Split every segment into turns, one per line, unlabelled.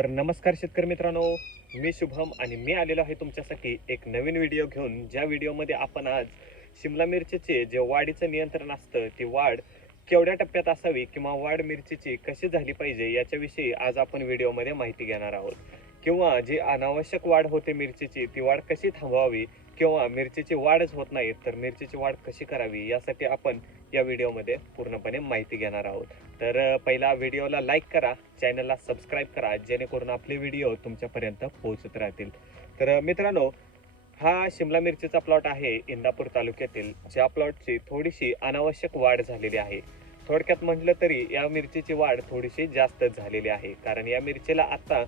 तर नमस्कार शेतकरी मित्रांनो मी शुभम आणि मी आलेलो आहे तुमच्यासाठी एक नवीन व्हिडिओ घेऊन. ज्या व्हिडिओमध्ये आपण आज शिमला मिरचीचे जे वाढीचं नियंत्रण असतं ती वाढ केवढ्या टप्प्यात असावी किंवा वाढ मिरचीची कशी झाली पाहिजे याच्याविषयी आज आपण व्हिडिओमध्ये माहिती घेणार आहोत. किंवा जी अनावश्यक वाढ होते मिरचीची ती वाढ कशी थांबवावी किंवा मिरचीची वाढच होत नाही तर मिरचीची वाढ कशी करावी यासाठी आपण या व्हिडिओमध्ये पूर्णपणे माहिती घेणार आहोत. तर पहिला व्हिडिओला लाईक करा चॅनलला सबस्क्राईब करा जेणेकरून आपले व्हिडिओ तुमच्यापर्यंत पोहोचत राहतील. तर मित्रांनो हा शिमला मिरचीचा प्लॉट आहे इंदापूर तालुक्यातील ज्या प्लॉटची थोडीशी अनावश्यक वाढ झालेली आहे. थोडक्यात म्हटलं तरी या मिरचीची वाढ थोडीशी जास्त झालेली आहे कारण या मिरचीला आता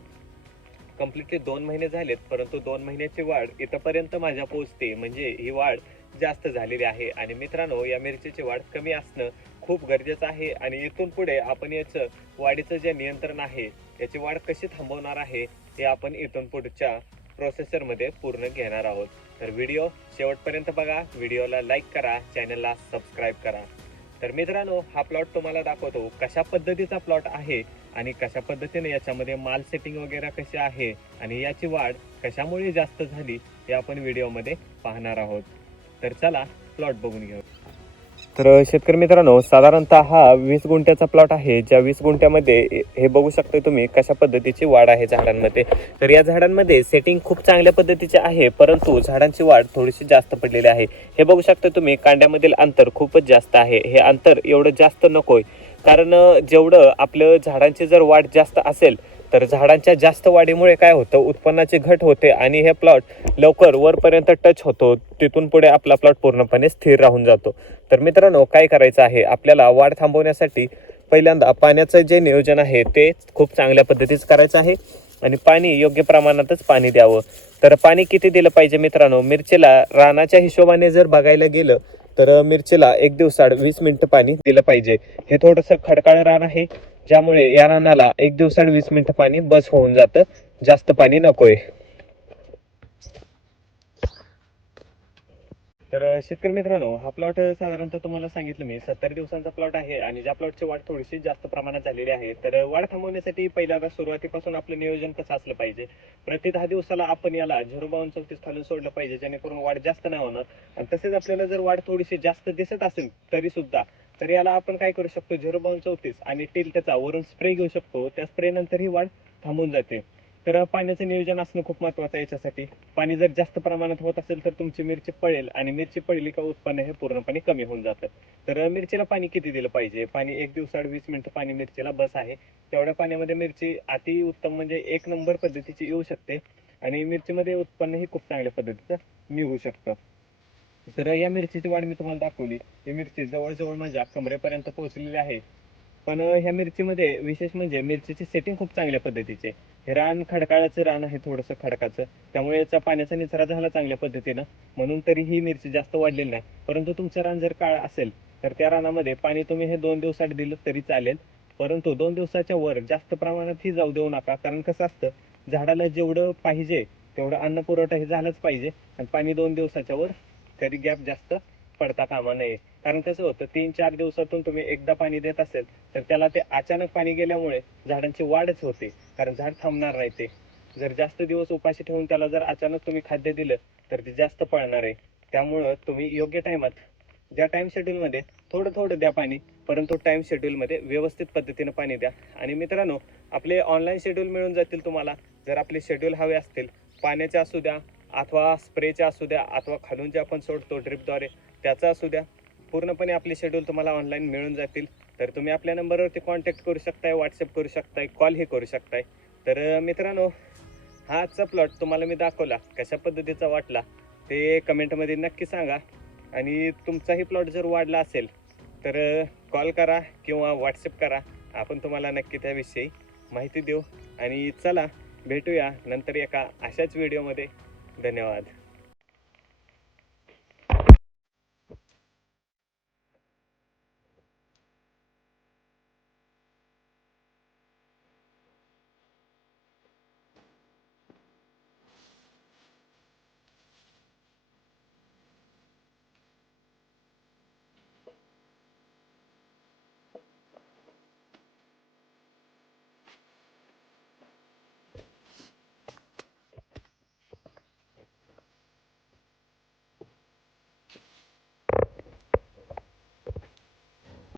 कम्प्लिटली दोन महिने झालेत परंतु दोन महिन्याची वाढ इथपर्यंत माझ्या पोहोचते. म्हणजे ही वाढ जास्त झालेली आहे. आणि मित्रांनो या मिरचीची वाढ कमी असणं खूप गरजेचं आहे. आणि इथून पुढे आपण याचं वाढीचं जे नियंत्रण आहे याची वाढ कशी थांबवणार आहे हे आपण इथून पुढच्या प्रोसेसरमध्ये पूर्ण घेणार आहोत. तर व्हिडिओ शेवटपर्यंत बघा. व्हिडिओला लाईक करा. चॅनलला सबस्क्राईब करा. तर मित्रांनो हा प्लॉट तुम्हाला दाखवतो कशा पद्धतीचा प्लॉट आहे आणि कशा पद्धतीने याच्यामध्ये माल सेटिंग वगैरे कशी आहे आणि याची वाढ कशामुळे जास्त झाली हे आपण व्हिडिओमध्ये पाहणार आहोत. तर चला प्लॉट बघून घेऊ. तर शेतकरी मित्रांनो साधारणतः हा वीस गुंठ्याचा प्लॉट आहे. ज्या वीस गुंठ्यामध्ये हे बघू शकता तुम्ही कशा पद्धतीची वाढ आहे झाडांमध्ये. तर या झाडांमध्ये सेटिंग खूप चांगल्या पद्धतीचे आहे परंतु झाडांची वाढ थोडीशी जास्त पडलेली आहे. हे बघू शकता तुम्ही कांड्यामधील अंतर खूपच जास्त आहे. हे अंतर एवढं जास्त नकोय. कारण जेवढं आपलं झाडांची जर वाढ जास्त असेल तर झाडांच्या जास्त वाढीमुळे काय होतं? उत्पन्नाची घट होते आणि हे प्लॉट लवकर वरपर्यंत टच होतो. तिथून पुढे आपला प्लॉट पूर्णपणे स्थिर राहून जातो. तर मित्रांनो काय करायचं आहे? आपल्याला वाढ थांबवण्यासाठी पहिल्यांदा पाण्याचं जे नियोजन आहे ते खूप चांगल्या पद्धतीचं करायचं आहे आणि पाणी योग्य प्रमाणातच पाणी द्यावं. तर पाणी किती दिलं पाहिजे मित्रांनो? मिरचीला रानाच्या हिशोबाने जर बघायला गेलं तर मिरचीला एक दिवसाड वीस मिनिटं पाणी दिलं पाहिजे. हे थोडंसं खडकाळ रान आहे. ज्यामुळे या रानाला एक दिवसाड वीस मिनिटं पाणी बस होऊन जातं. जास्त पाणी नकोय. तर शेतकरी मित्रांनो हा प्लॉट साधारणतः तुम्हाला सांगितलं मी. सत्तर दिवसांचा प्लॉट आहे आणि ज्या प्लॉटची वाढ थोडीशी जास्त प्रमाणात झालेली आहे. तर वाढ थांबवण्यासाठी पहिल्यांदा सुरुवातीपासून आपलं नियोजन कसं असलं पाहिजे? प्रति दहा दिवसाला आपण याला झिरो बावन चौतीस खालून सोडलं पाहिजे जेणेकरून वाढ जास्त नाही होणार. आणि तसेच आपल्याला जर वाढ थोडीशी जास्त दिसत असेल तरी सुद्धा तर याला आपण काय करू शकतो? झिरो बाउंड चौतीस आणि टील त्याचा वरून स्प्रे घेऊ शकतो. त्या स्प्रे नंतर ही वाढ थांबून जाते. तर पाण्याचं नियोजन असणं खूप महत्वाचं आहे याच्यासाठी. पाणी जर जास्त प्रमाणात होत असेल तर तुमची मिरची पळेल आणि मिरची पडली का उत्पन्न हे पूर्णपणे कमी होऊन जातं. तर मिरचीला पाणी किती दिलं पाहिजे? पाणी एक दिवसाड वीस मिनिटं पाणी मिरचीला बस आहे. तेवढ्या पाण्यामध्ये मिरची अति उत्तम म्हणजे एक नंबर पद्धतीची येऊ शकते. आणि मिरचीमध्ये उत्पन्नही खूप चांगल्या पद्धतीचं निघू शकतं. तर या मिरचीची वाढ मी तुम्हाला दाखवली. ही मिरची जवळजवळ म्हणजे माझ्या कमरेपर्यंत पोहोचलेली आहे. पण ह्या मिरचीमध्ये विशेष म्हणजे मिरचीची सेटिंग खूप चांगल्या पद्धतीचे हे रान खडकाळाचं रान आहे थोडंसं खडकाचं. त्यामुळे याचा पाण्याचा निचरा झाला चांगल्या पद्धतीनं. म्हणून तरी ही मिरची जास्त वाढलेली नाही. परंतु तुमचं रान जर काळ असेल तर त्या रानामध्ये पाणी तुम्ही हे दोन दिवसात दिलं तरी चालेल. परंतु दोन दिवसाच्या वर जास्त प्रमाणात ही जाऊ देऊ नका. कारण कसं असतं झाडाला जेवढं पाहिजे तेवढं अन्न पुरवठा हे झालाच पाहिजे. आणि पाणी दोन दिवसाच्या वर तरी गॅप जास्त पडता कामा नये कारण कसं होतं तीन चार दिवसातून तुम्ही एकदा पाणी देत असेल तर त्याला ते अचानक पाणी गेल्यामुळे झाडांची वाढच होते. कारण झाड थांबणार नाही ते. जर जास्त दिवस उपाशी ठेवून त्याला जर अचानक तुम्ही खाद्य दिलं तर ते जास्त पळणार आहे. त्यामुळं तुम्ही योग्य टायमात ज्या टाइम शेड्यूलमध्ये थोडं थोडं द्या पाणी परंतु टाइम शेड्यूलमध्ये व्यवस्थित पद्धतीनं पाणी द्या. आणि मित्रांनो आपले ऑनलाईन शेड्यूल मिळून जातील तुम्हाला. जर आपले शेड्यूल हवे असतील पाण्याचे असू द्या अथवा स्प्रेचे असू द्या अथवा खालून जे आपण सोडतो ड्रिपद्वारे त्याचा असू द्या. पूर्णपणे आपले शेड्यूल तुम्हाला ऑनलाईन मिळून जातील. तर तुम्ही आपल्या नंबरवरती कॉन्टॅक्ट करू शकताय व्हॉट्सअप करू शकताय कॉलही करू शकताय. तर मित्रांनो हा आजचा प्लॉट तुम्हाला मी दाखवला. कशा पद्धतीचा वाटला ते कमेंटमध्ये नक्की सांगा. आणि तुमचाही प्लॉट जर वाढला असेल तर कॉल करा किंवा व्हॉट्सअप करा. आपण तुम्हाला नक्की त्याविषयी माहिती देऊ. आणि चला भेटूया नंतर एका अशाच व्हिडिओमध्ये धन्यवाद.